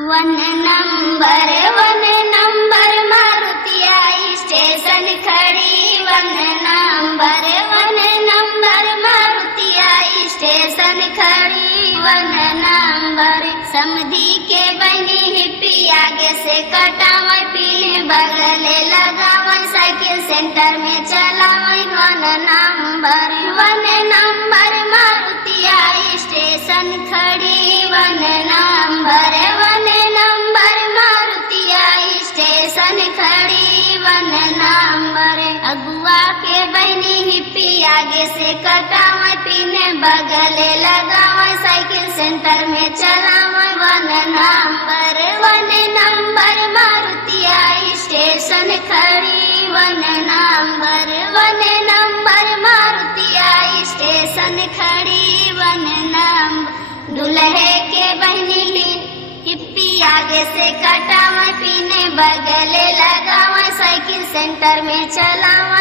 वन number मारुतिया station खड़ी। वन number मारुतिया station खड़ी। वन number समधी के बनी हिप्पी आगे से कटावा पीने बगले लगावा साइकिल सेंटर में चलावा। वन नंबर मारुतिया स्टेशन खड़ी। वन नंबर मारुतिया स्टेशन खड़ी। वन नंबर अगुआ के बहनी हिप्पी आगे से कटावा पीने बगले लगावा साइकिल सेंटर में चलावा। वन नंबर मारुतिया स्टेशन खड़ी। वन नंबर मारुतिया स्टेशन खड़ी। वन नंबर दुल्हे के बहनी हिप्पी आगे से कटावा पीने बगले लगावा साइकिल सेंटर में चलावा।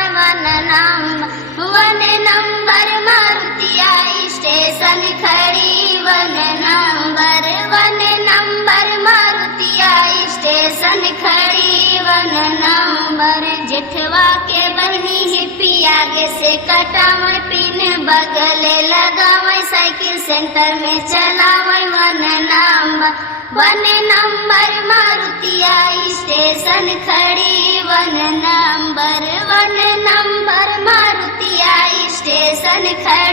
वन नंबर मारुतिया स्टेशन खड़ी। वन नंबर मारुतिया स्टेशन खड़ी। वन नंबर जेठवा के बहनी हिप्पी आगे से कटावा पीने बगले लगावा साइकिल सेंटर में चलावा। वन नंबर मारुतिया स्टेशन खड़ी। वन नंबर मारुतिया स्टेशन खड़ी।